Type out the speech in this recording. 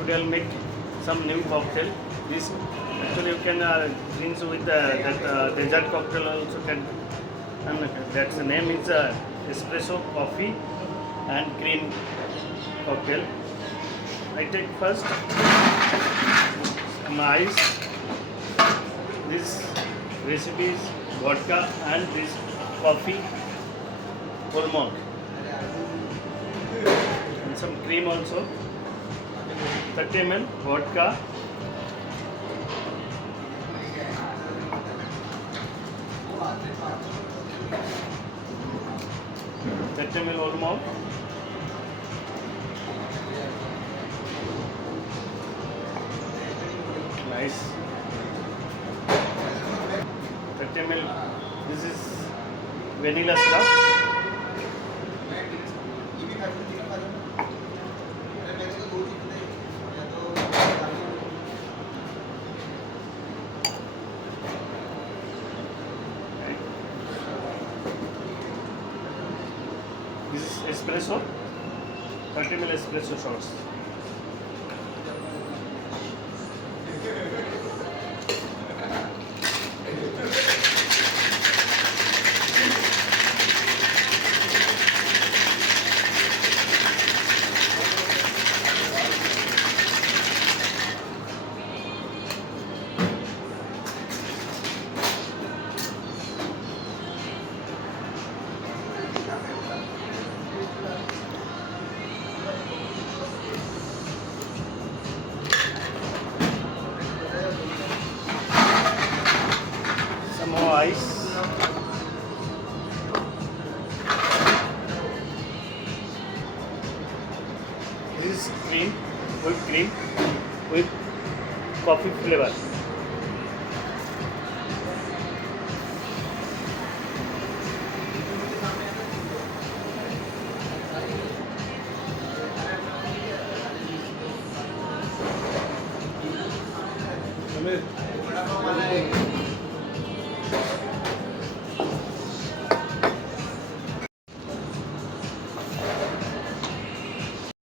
Today I'll make some new cocktail. This actually you can drink with that dessert cocktail also can. And that's the name is espresso coffee and cream cocktail. I take first some ice. This recipe is vodka and this coffee whole milk and some cream also. 30 ml vodka, 30 ml whole milk, nice. 30 ml. This is vanilla syrup. This is espresso, 30 ml espresso shots. Some more ice. This is cream, whipped cream with coffee flavor.